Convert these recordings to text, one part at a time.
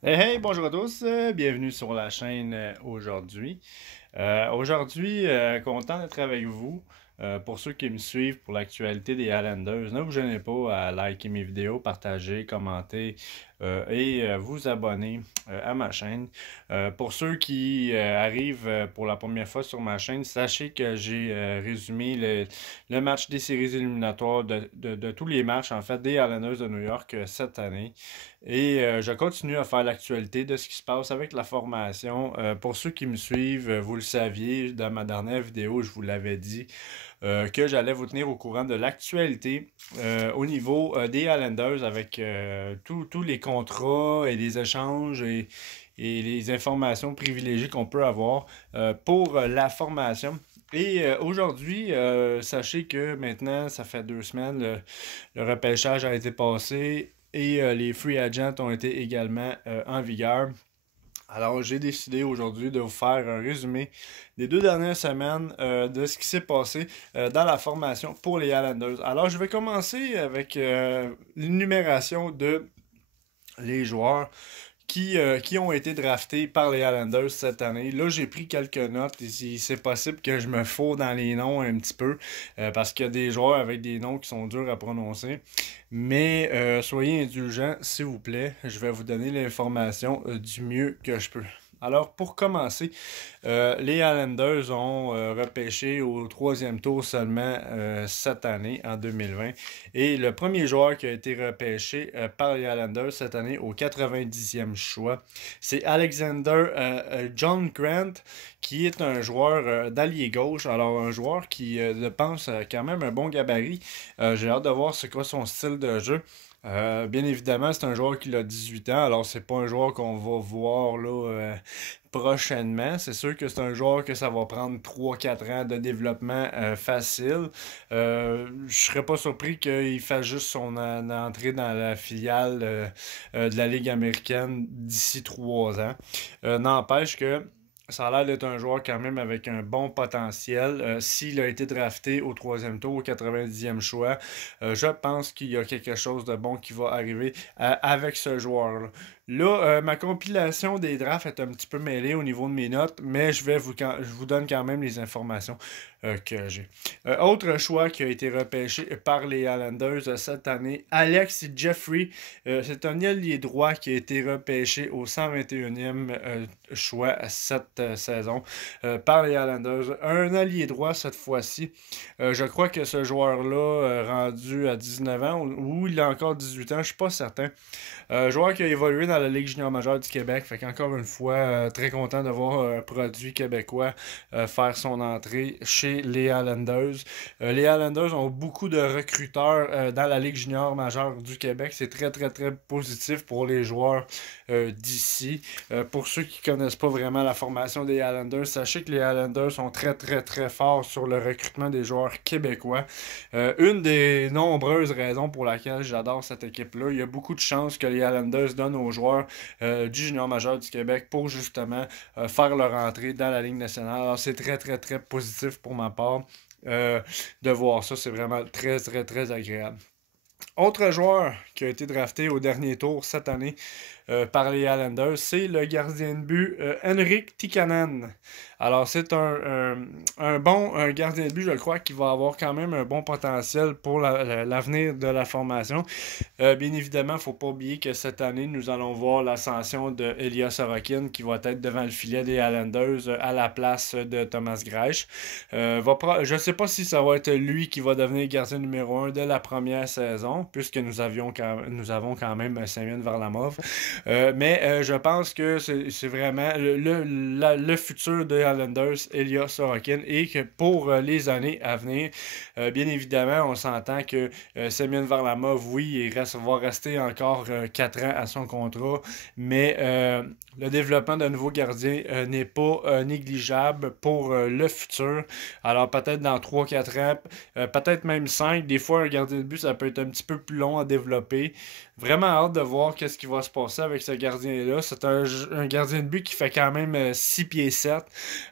Hey, hey, bonjour à tous, bienvenue sur la chaîne aujourd'hui. Content d'être avec vous. Pour ceux qui me suivent pour l'actualité des Highlanders, ne vous gênez pas à liker mes vidéos, partager, commenter et vous abonner à ma chaîne. Pour ceux qui arrivent pour la première fois sur ma chaîne, sachez que j'ai résumé le match des séries éliminatoires de tous les matchs en fait des Highlanders de New York cette année. Et je continue à faire l'actualité de ce qui se passe avec la formation. Pour ceux qui me suivent, vous le saviez, dans ma dernière vidéo, je vous l'avais dit que j'allais vous tenir au courant de l'actualité au niveau des Highlanders avec tous les contrats et les échanges et les informations privilégiées qu'on peut avoir pour la formation. Et aujourd'hui, sachez que maintenant, ça fait 2 semaines, le repêchage a été passé et les free agents ont été également en vigueur. Alors, j'ai décidé aujourd'hui de vous faire un résumé des 2 dernières semaines de ce qui s'est passé dans la formation pour les Highlanders. Alors, je vais commencer avec l'énumération de les joueurs qui ont été draftés par les Highlanders cette année. Là, j'ai pris quelques notes et c'est possible que je me fous dans les noms un petit peu parce qu'il y a des joueurs avec des noms qui sont durs à prononcer. Mais soyez indulgents, s'il vous plaît. Je vais vous donner l'information du mieux que je peux. Alors, pour commencer, les Highlanders ont repêché au troisième tour seulement cette année, en 2020. Et le premier joueur qui a été repêché par les Highlanders cette année au 90e choix, c'est Alexander John Grant, qui est un joueur d'allié gauche. Alors, un joueur qui, je pense, a quand même un bon gabarit. J'ai hâte de voir ce qu'est son style de jeu. Bien évidemment, c'est un joueur qui a 18 ans, alors c'est pas un joueur qu'on va voir là, prochainement. C'est sûr que c'est un joueur que ça va prendre 3 4 ans de développement facile. Je serais pas surpris qu'il fasse juste son entrée dans la filiale de la Ligue américaine d'ici 3 ans. N'empêche que ça a l'air d'être un joueur quand même avec un bon potentiel. S'il a été drafté au troisième tour, au 90e choix, je pense qu'il y a quelque chose de bon qui va arriver avec ce joueur-là. Là, ma compilation des drafts est un petit peu mêlée au niveau de mes notes, mais je vous donne quand même les informations que j'ai. Autre choix qui a été repêché par les Highlanders cette année, Alex Jeffrey. C'est un ailier droit qui a été repêché au 121e choix cette saison par les Highlanders. Un allié droit cette fois-ci. Je crois que ce joueur-là, rendu à 19 ans, ou il a encore 18 ans, je suis pas certain. Joueur qui a évolué dans la Ligue junior majeure du Québec. Fait qu'encore une fois, très content de voir un produit québécois faire son entrée chez les Highlanders. Les Highlanders ont beaucoup de recruteurs dans la Ligue junior majeure du Québec. C'est très, très, très positif pour les joueurs d'ici. Pour ceux qui connaissent pas vraiment la formation des Highlanders, sachez que les Highlanders sont très, très, très forts sur le recrutement des joueurs québécois. Une des nombreuses raisons pour laquelle j'adore cette équipe-là, il y a beaucoup de chances que les Highlanders donnent aux joueurs du junior majeur du Québec pour justement faire leur entrée dans la Ligue nationale. Alors c'est très très très positif pour ma part de voir ça. C'est vraiment très très très agréable. Autre joueur qui a été drafté au dernier tour cette année par les Highlanders, c'est le gardien de but Henrik Tikkanen. Alors, c'est un bon gardien de but, je crois, qui va avoir quand même un bon potentiel pour l'avenir de la formation. Bien évidemment, il ne faut pas oublier que cette année, nous allons voir l'ascension de Elias Sorokin qui va être devant le filet des Highlanders à la place de Thomas Greisch. Je ne sais pas si ça va être lui qui va devenir gardien numéro 1 de la première saison, puisque nous avons quand même Semyon Varlamov. Mais je pense que c'est vraiment le futur des Highlanders, Elias Sorokin, et que pour les années à venir, bien évidemment, on s'entend que Semyon Varlamov, oui, va rester encore 4 ans à son contrat, mais le développement d'un nouveau gardien n'est pas négligeable pour le futur. Alors peut-être dans 3 4 ans, peut-être même 5. Des fois, un gardien de but, ça peut être un petit petit peu plus long à développer. Vraiment hâte de voir qu'est-ce qui va se passer avec ce gardien-là. C'est un gardien de but qui fait quand même 6 pieds 7.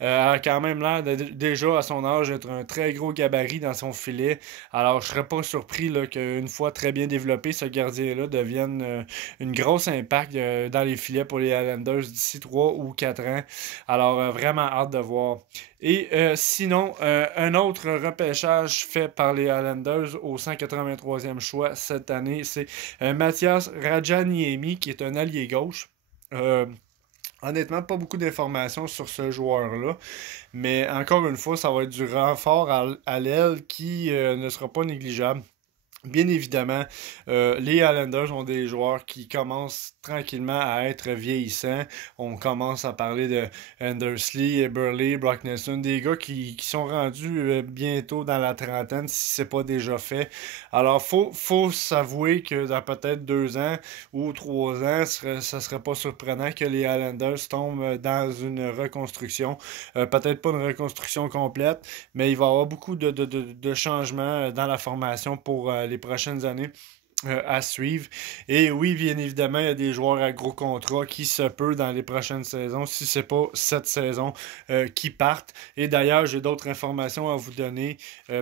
A quand même l'air déjà à son âge d'être un très gros gabarit dans son filet. Alors je serais pas surpris là, qu'une fois très bien développé, ce gardien-là devienne une grosse impact dans les filets pour les Islanders d'ici 3 ou 4 ans. Alors vraiment hâte de voir. Et sinon, un autre repêchage fait par les Islanders au 183e choix cette année, c'est Mathias Rajaniemi, qui est un allié gauche. Euh, Honnêtement, pas beaucoup d'informations sur ce joueur-là, mais encore une fois, ça va être du renfort à l'aile qui ne sera pas négligeable. Bien évidemment, les Highlanders ont des joueurs qui commencent tranquillement à être vieillissants. On commence à parler de Andersley, Burley, Brock Nelson, des gars qui sont rendus bientôt dans la trentaine, si c'est pas déjà fait. Alors, faut s'avouer que dans peut-être 2 ans ou 3 ans, ça serait pas surprenant que les Highlanders tombent dans une reconstruction. Peut-être pas une reconstruction complète, mais il va y avoir beaucoup de changements dans la formation pour les prochaines années à suivre. Et oui, bien évidemment, il y a des joueurs à gros contrats qui se peut dans les prochaines saisons, si c'est pas cette saison, qui partent. Et d'ailleurs, j'ai d'autres informations à vous donner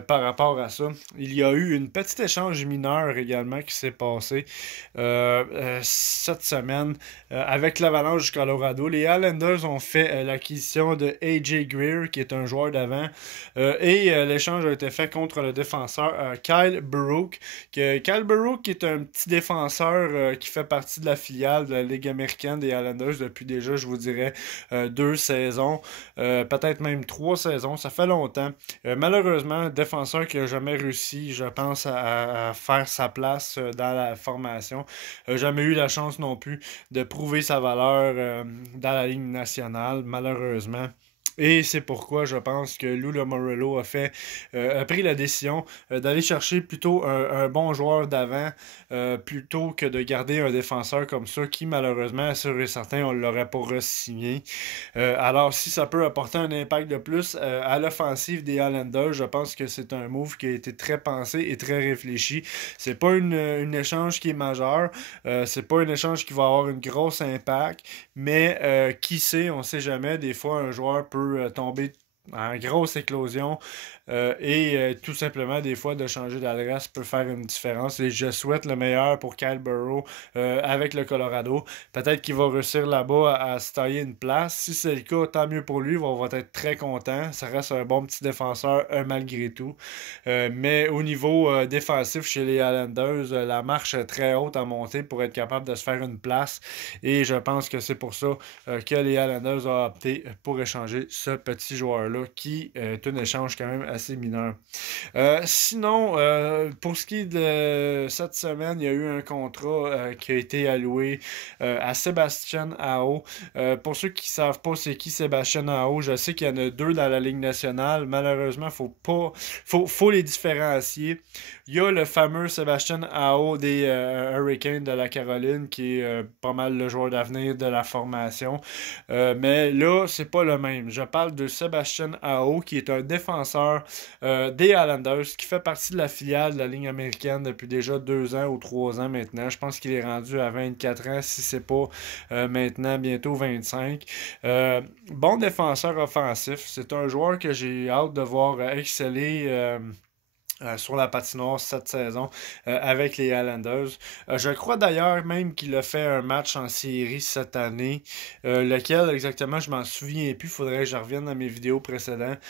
par rapport à ça. Il y a eu une petite échange mineur également qui s'est passé cette semaine avec l'Avalanche du Colorado. Les Islanders ont fait l'acquisition de A.J. Greer, qui est un joueur d'avant, et l'échange a été fait contre le défenseur Kyle Burroughs. Kyle Burroughs, qui est un petit défenseur qui fait partie de la filiale de la Ligue américaine des Islanders depuis déjà, je vous dirais, 2 saisons, peut-être même 3 saisons, ça fait longtemps. Malheureusement, défenseur qui n'a jamais réussi, je pense, à faire sa place dans la formation. Jamais eu la chance non plus de prouver sa valeur dans la Ligue nationale, malheureusement. Et c'est pourquoi je pense que Lou Lamoriello a pris la décision d'aller chercher plutôt un bon joueur d'avant plutôt que de garder un défenseur comme ça qui malheureusement, sûr et certain, on ne l'aurait pas re-signé. Alors si ça peut apporter un impact de plus à l'offensive des Highlanders, je pense que c'est un move qui a été très pensé et très réfléchi. C'est pas une échange qui est majeur, c'est pas un échange qui va avoir une grosse impact, mais qui sait, on sait jamais, des fois un joueur peut tomber en grosse éclosion et tout simplement des fois de changer d'adresse peut faire une différence et je souhaite le meilleur pour Kyle Burrow avec le Colorado. Peut-être qu'il va réussir là-bas à se tailler une place. Si c'est le cas, tant mieux pour lui, on va être très content. Ça reste un bon petit défenseur malgré tout. Mais au niveau défensif chez les Islanders, la marche est très haute à monter pour être capable de se faire une place et je pense que c'est pour ça que les Islanders ont opté pour échanger ce petit joueur-là qui est un échange quand même assez mineur. Sinon, pour ce qui est de cette semaine, il y a eu un contrat qui a été alloué à Sébastien Aho. Pour ceux qui ne savent pas c'est qui Sébastien Aho, je sais qu'il y en a 2 dans la Ligue nationale. Malheureusement, faut les différencier. Il y a le fameux Sébastien Aho des Hurricanes de la Caroline qui est pas mal le joueur d'avenir de la formation. Mais là, c'est pas le même. Je parle de Sébastien Aho qui est un défenseur des Islanders qui fait partie de la filiale de la Ligue américaine depuis déjà 2 ans ou 3 ans maintenant. Je pense qu'il est rendu à 24 ans si c'est pas maintenant bientôt 25. Bon défenseur offensif. C'est un joueur que j'ai hâte de voir exceller sur la patinoire cette saison avec les Highlanders. Je crois d'ailleurs même qu'il a fait un match en série cette année. Lequel exactement, je m'en souviens plus. Faudrait que je revienne dans mes vidéos précédentes.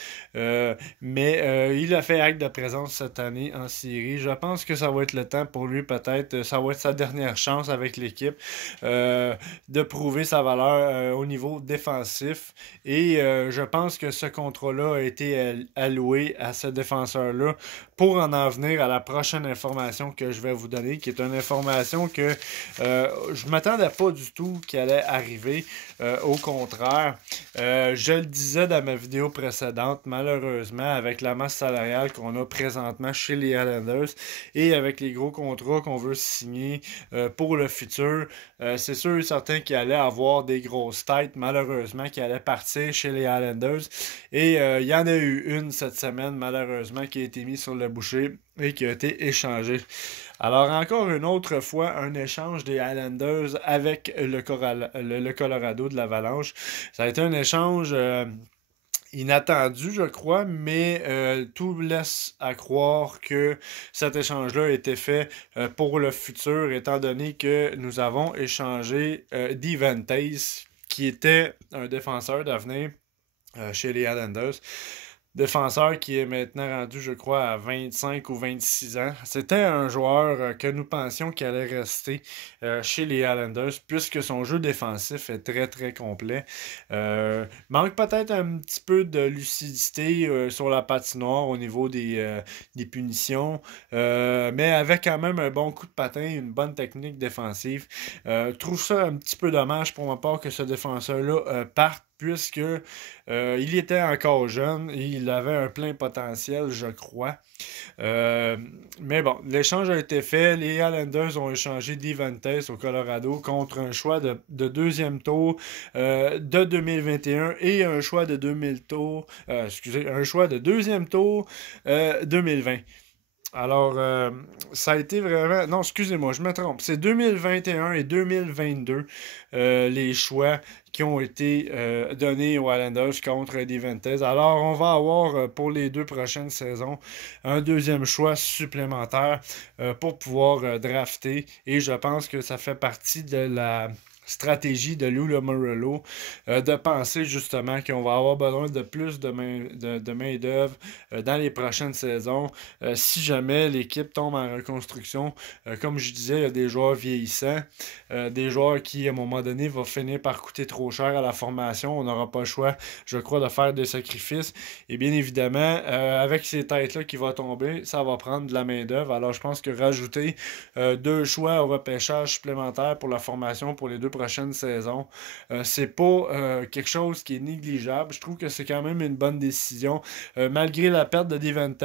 Mais il a fait acte de présence cette année en série. Je pense que ça va être le temps pour lui peut-être. Ça va être sa dernière chance avec l'équipe de prouver sa valeur au niveau défensif. Et je pense que ce contrat-là a été alloué à ce défenseur-là pour en venir à la prochaine information que je vais vous donner, qui est une information que je ne m'attendais pas du tout qu'elle allait arriver. Au contraire, je le disais dans ma vidéo précédente, malheureusement, avec la masse salariale qu'on a présentement chez les Islanders et avec les gros contrats qu'on veut signer pour le futur, c'est sûr et certain qu'il allait avoir des grosses têtes, malheureusement, qui allaient partir chez les Islanders. Et il y en a eu une cette semaine, malheureusement, qui a été mise sur le boucher et qui a été échangée. Alors, encore une autre fois, un échange des Highlanders avec le Colorado de l'Avalanche. Ça a été un échange inattendu, je crois, mais tout laisse à croire que cet échange-là a été fait pour le futur, étant donné que nous avons échangé Devante, qui était un défenseur d'avenir chez les Islanders. Défenseur qui est maintenant rendu, je crois, à 25 ou 26 ans. C'était un joueur que nous pensions qu'il allait rester chez les Islanders, puisque son jeu défensif est très très complet. Manque peut-être un petit peu de lucidité sur la patinoire au niveau des punitions, mais avec quand même un bon coup de patin, une bonne technique défensive. Trouve ça un petit peu dommage pour ma part que ce défenseur-là parte, puisque il était encore jeune et il avait un plein potentiel, je crois. Euh, mais bon, l'échange a été fait. Les Islanders ont échangé Devante au Colorado contre un choix de deuxième tour de 2021 et un choix de 2000 tour, un choix de deuxième tour 2020. Alors, ça a été vraiment... Non, excusez-moi, je me trompe. C'est 2021 et 2022 les choix qui ont été donnés aux Islanders contre Devante. Alors, on va avoir pour les 2 prochaines saisons un deuxième choix supplémentaire pour pouvoir drafter. Et je pense que ça fait partie de la stratégie de Lou Lamoriello de penser justement qu'on va avoir besoin de plus de main-d'œuvre dans les prochaines saisons. Si jamais l'équipe tombe en reconstruction, comme je disais, il y a des joueurs vieillissants, des joueurs qui, à un moment donné, vont finir par coûter trop cher à la formation. On n'aura pas le choix, je crois, de faire des sacrifices. Et bien évidemment, avec ces têtes-là qui vont tomber, ça va prendre de la main-d'œuvre. Alors, je pense que rajouter 2 choix au repêchage supplémentaire pour la formation pour les 2 prochaines saisons, c'est pas quelque chose qui est négligeable. Je trouve que c'est quand même une bonne décision. Malgré la perte de Devante,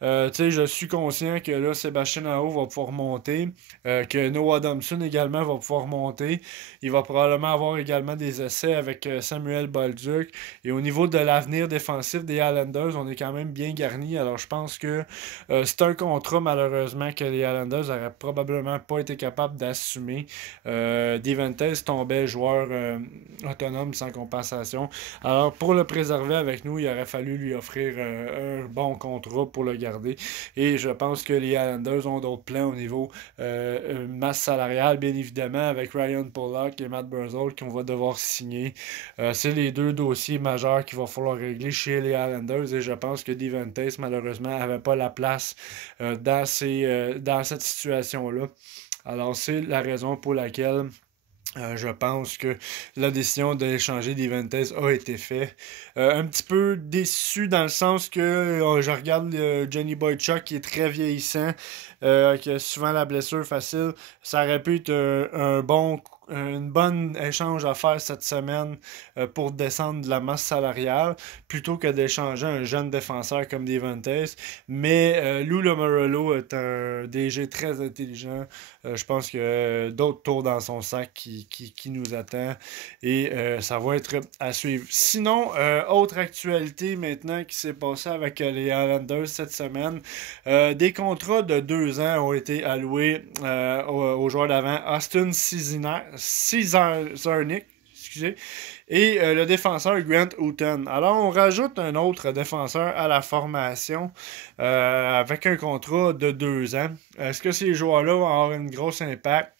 je suis conscient que là, Sébastien Aho va pouvoir monter, que Noah Adamson également va pouvoir monter. Il va probablement avoir également des essais avec Samuel Bolduc. Et au niveau de l'avenir défensif des Islanders, on est quand même bien garni. Alors, je pense que c'est un contrat, malheureusement, que les Islanders n'auraient probablement pas été capables d'assumer. Devante tombait joueur autonome sans compensation. Alors, pour le préserver avec nous, il aurait fallu lui offrir un bon contrat pour le garder. Et je pense que les Islanders ont d'autres plans au niveau masse salariale, bien évidemment, avec Ryan Pollock et Matt Barzal qu'on va devoir signer. C'est les 2 dossiers majeurs qu'il va falloir régler chez les Islanders et je pense que Devante, malheureusement, n'avait pas la place dans cette situation-là. Alors, c'est la raison pour laquelle je pense que la décision d'échanger Devante a été faite. Un petit peu déçu dans le sens que je regarde Johnny Boychuk qui est très vieillissant, qui a souvent la blessure facile. Ça aurait pu être une bonne échange à faire cette semaine pour descendre de la masse salariale plutôt que d'échanger un jeune défenseur comme Devante. Mais Lou Lamoriello est un DG très intelligent. Je pense que d'autres tours dans son sac qui nous attend et ça va être à suivre. Sinon, autre actualité maintenant qui s'est passée avec les Islanders cette semaine. Des contrats de 2 ans ont été alloués aux joueurs d'avant. Austin Cizarnik, excusez, et le défenseur Grant Houghton. Alors, on rajoute un autre défenseur à la formation avec un contrat de 2 ans. Est-ce que ces joueurs-là vont avoir un gros impact?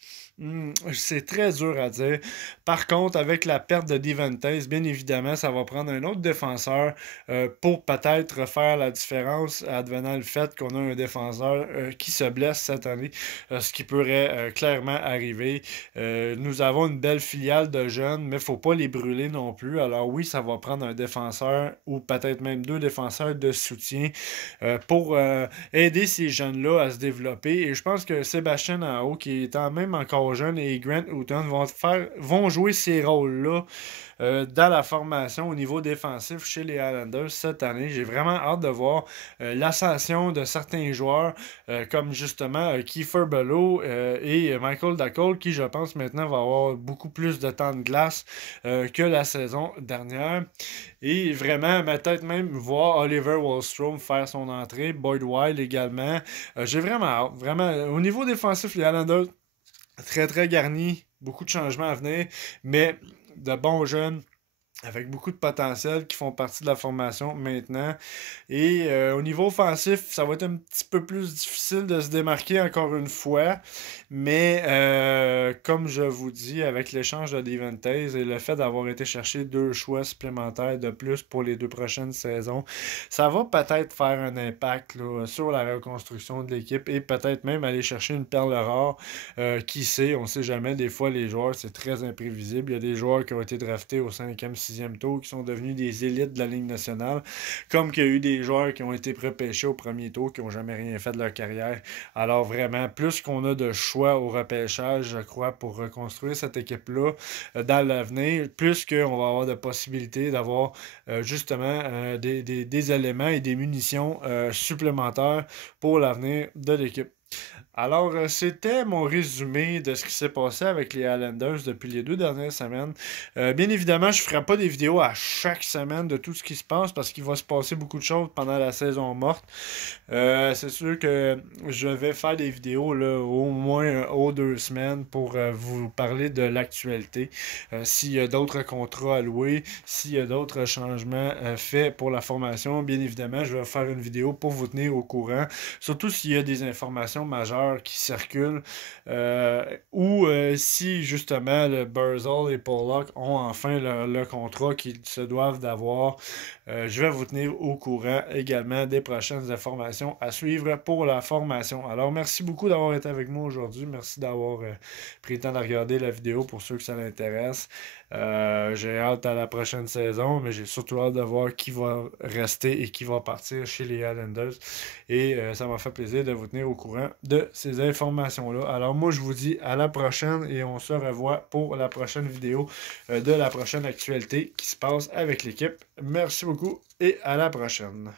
C'est très dur à dire. Par contre, avec la perte de Devante, bien évidemment, ça va prendre un autre défenseur pour peut-être faire la différence, advenant le fait qu'on a un défenseur qui se blesse cette année, ce qui pourrait clairement arriver. Nous avons une belle filiale de jeunes, mais il ne faut pas les brûler non plus. Alors oui, ça va prendre un défenseur ou peut-être même 2 défenseurs de soutien pour aider ces jeunes-là à se développer. Et je pense que Sébastien Aho, qui est quand même encore DeRozan et Grant Hutton vont jouer ces rôles-là dans la formation au niveau défensif chez les Islanders cette année. J'ai vraiment hâte de voir l'ascension de certains joueurs comme justement Kiefer Bellow et Michael Dacole qui, je pense, maintenant va avoir beaucoup plus de temps de glace que la saison dernière. Et vraiment, peut-être même voir Oliver Wahlstrom faire son entrée, Boyd Wild également. J'ai vraiment hâte. Vraiment, au niveau défensif, les Islanders, très très garnis, beaucoup de changements à venir, mais de bons jeunes avec beaucoup de potentiel qui font partie de la formation maintenant. Et au niveau offensif, ça va être un petit peu plus difficile de se démarquer encore une fois. Mais comme je vous dis, avec l'échange de Devante et le fait d'avoir été chercher 2 choix supplémentaires de plus pour les 2 prochaines saisons, ça va peut-être faire un impact là, sur la reconstruction de l'équipe et peut-être même aller chercher une perle rare. Qui sait, on ne sait jamais. Des fois, les joueurs, c'est très imprévisible. Il y a des joueurs qui ont été draftés au 5e, 6e tour qui sont devenus des élites de la Ligue nationale, comme qu'il y a eu des joueurs qui ont été repêchés au premier tour qui n'ont jamais rien fait de leur carrière. Alors vraiment, plus qu'on a de choix au repêchage, je crois, pour reconstruire cette équipe-là dans l'avenir, plus qu'on va avoir de possibilités d'avoir justement des éléments et des munitions supplémentaires pour l'avenir de l'équipe. Alors, c'était mon résumé de ce qui s'est passé avec les Highlanders depuis les 2 dernières semaines. Bien évidemment, je ne ferai pas des vidéos à chaque semaine de tout ce qui se passe parce qu'il va se passer beaucoup de choses pendant la saison morte. C'est sûr que je vais faire des vidéos là, au moins aux 2 semaines pour vous parler de l'actualité. S'il y a d'autres contrats à louer, s'il y a d'autres changements faits pour la formation, bien évidemment, je vais faire une vidéo pour vous tenir au courant. Surtout s'il y a des informations majeures qui circulent ou si justement le Barzal et Pollock ont enfin le contrat qu'ils se doivent d'avoir. Je vais vous tenir au courant également des prochaines informations à suivre pour la formation. Alors merci beaucoup d'avoir été avec moi aujourd'hui. Merci d'avoir pris le temps de regarder la vidéo pour ceux que ça l'intéresse. J'ai hâte à la prochaine saison, mais j'ai surtout hâte de voir qui va rester et qui va partir chez les Highlanders. Et ça m'a fait plaisir de vous tenir au courant de ces informations-là. Alors moi, je vous dis à la prochaine et on se revoit pour la prochaine vidéo de la prochaine actualité qui se passe avec l'équipe. Merci beaucoup et à la prochaine.